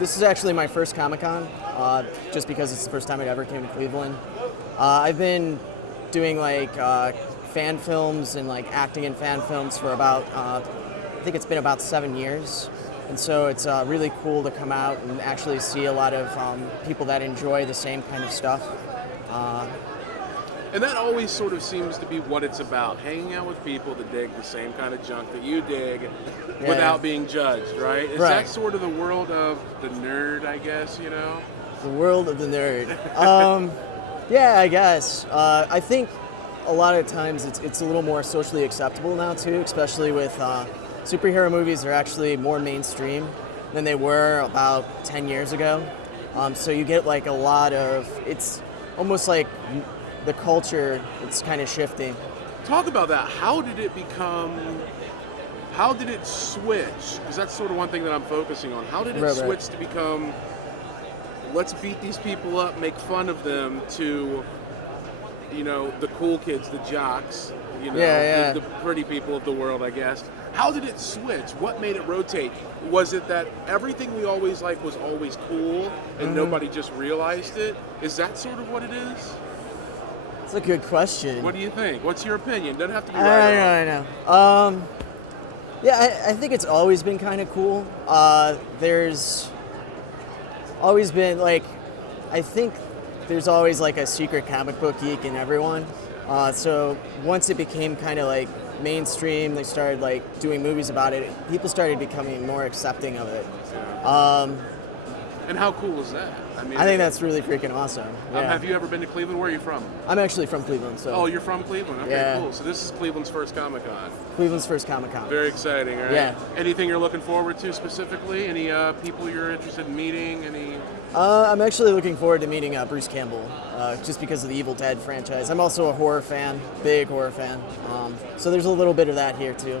this is actually my first Comic-Con, just because it's the first time I ever came to Cleveland. I've been doing like fan films and like acting in fan films for about, I think it's been about 7 years. And so it's really cool to come out and actually see a lot of people that enjoy the same kind of stuff. And that always sort of seems to be what it's about, hanging out with people that dig the same kind of junk that you dig without being judged, right? Is that sort of the world of the nerd, I guess, you know? The world of the nerd. Yeah, I guess. I think a lot of times it's a little more socially acceptable now too, especially with superhero movies are actually more mainstream than they were about 10 years ago. So you get like a lot of, it's almost like the culture, it's kind of shifting. Talk about that. How did it switch? Because that's sort of one thing that I'm focusing on. How did it switch to become, let's beat these people up, make fun of them, to, you know, the cool kids, the jocks, you know, the pretty people of the world, I guess. How did it switch? What made it rotate? Was it that everything we always liked was always cool and nobody just realized it? Is that sort of what it is? That's a good question. What do you think? What's your opinion? Doesn't have to be right. I know. Yeah, I think it's always been kind of cool. There's always been like, I think there's always like a secret comic book geek in everyone. So once it became kind of like mainstream, they started like doing movies about it. People started becoming more accepting of it. And how cool is that? I think that's really freaking awesome. Yeah. Have you ever been to Cleveland? Where are you from? I'm actually from Cleveland. So. Oh, you're from Cleveland? Okay, cool. So this is Cleveland's first Comic-Con. Cleveland's first Comic-Con. Very exciting, right? Yeah. Anything you're looking forward to specifically? Any people you're interested in meeting? I'm actually looking forward to meeting Bruce Campbell, just because of the Evil Dead franchise. I'm also a horror fan, big horror fan. So there's a little bit of that here too.